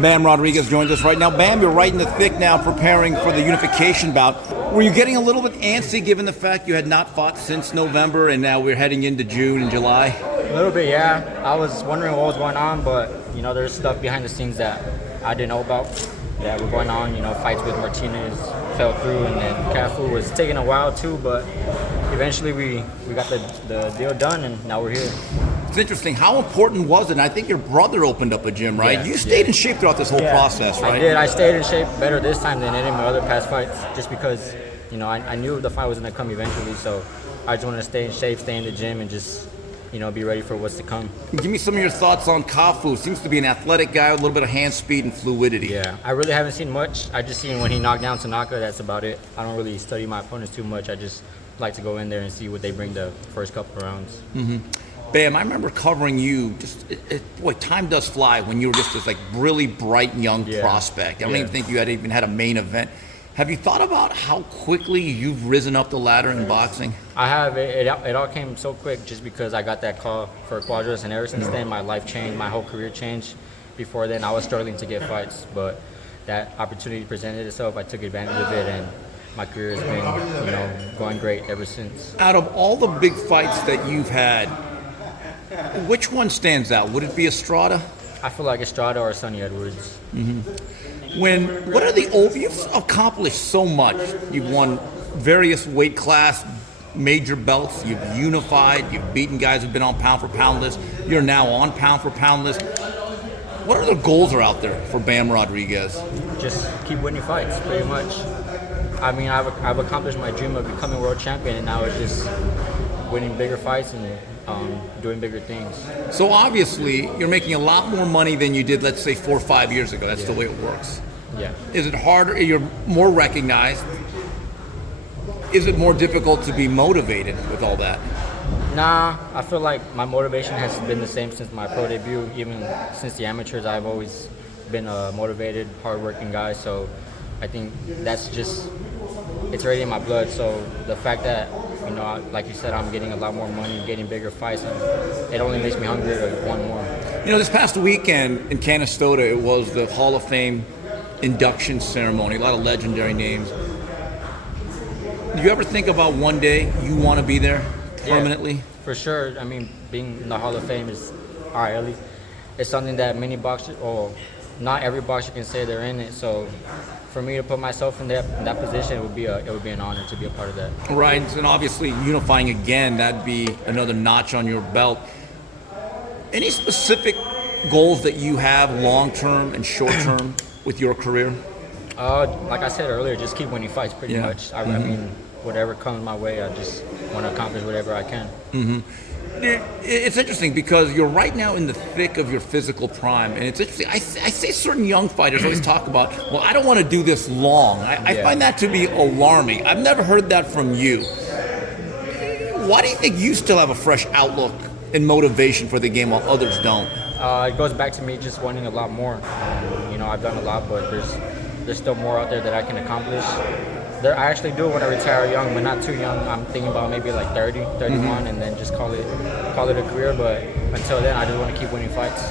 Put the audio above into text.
Bam Rodriguez joins us right now. Bam, you're right in the thick now preparing for the unification bout. Were you getting a little bit antsy given the fact you had not fought since November and now we're heading into June and July? A little bit, yeah. I was wondering what was going on, but, there's stuff behind the scenes that I didn't know about that were going on. Fights with Martinez fell through, and then Cafu was taking a while too, but eventually we got the deal done, and now we're here. It's interesting. How important was it? And I think your brother opened up a gym, right? Yeah, you stayed in shape throughout this whole process, right? I did. I stayed in shape better this time than any of my other past fights, just because, I knew the fight was going to come eventually, so I just wanted to stay in shape, stay in the gym, and just, be ready for what's to come. Give me some of your thoughts on Cafu. Seems to be an athletic guy with a little bit of hand speed and fluidity. Yeah, I really haven't seen much. I just seen when he knocked down Tanaka, that's about it. I don't really study my opponents too much. I just like to go in there and see what they bring the first couple of rounds. Mm-hmm. Bam, I remember covering you. Boy, time does fly when you were just this really bright young prospect. I don't even think you had even had a main event. Have you thought about how quickly you've risen up the ladder in boxing? I have. It all came so quick just because I got that call for Quadras, and ever since then my life changed, my whole career changed. Before then I was struggling to get fights, but that opportunity presented itself. I took advantage of it, and my career has been, going great ever since. Out of all the big fights that you've had, which one stands out? Would it be Estrada? I feel like Estrada or Sonny Edwards. Mm-hmm. You've accomplished so much. You've won various weight class major belts. You've unified. You've beaten guys who've been on pound for pound list. You're now on pound for pound list. What other goals are out there for Bam Rodriguez? Just keep winning fights, pretty much. I mean, I've accomplished my dream of becoming world champion, and now it's just winning bigger fights and doing bigger things. So obviously, you're making a lot more money than you did, let's say, 4 or 5 years ago. That's the way it works. Yeah. Is it harder? You're more recognized. Is it more difficult to be motivated with all that? Nah, I feel like my motivation has been the same since my pro debut. Even since the amateurs, I've always been a motivated, hardworking guy. So I think that's just, it's already in my blood. So the fact that, like you said, I'm getting a lot more money, getting bigger fights, and it only makes me hungrier to want more. This past weekend in Canastota, it was the Hall of Fame induction ceremony, a lot of legendary names. Do you ever think about one day you want to be there permanently? Yeah, for sure. I mean, being in the Hall of Fame is, it's something that many boxers, or not every boxer can say they're in it, so for me to put myself in that position, it would be an honor to be a part of that. Right, and obviously unifying again, that'd be another notch on your belt. Any specific goals that you have long-term and short-term with your career? Like I said earlier, just keep winning fights pretty much. I mean, whatever comes my way, I just want to accomplish whatever I can. Mm-hmm. It's interesting because you're right now in the thick of your physical prime, and it's interesting. I say certain young fighters always talk about, well, I don't want to do this long. I find that to be alarming. I've never heard that from you. Why do you think you still have a fresh outlook and motivation for the game while others don't? It goes back to me just wanting a lot more. I've done a lot, but there's still more out there that I can accomplish. I actually do want to retire young, but not too young. I'm thinking about maybe like 30, 31, and then just call it a career. But until then, I just want to keep winning fights.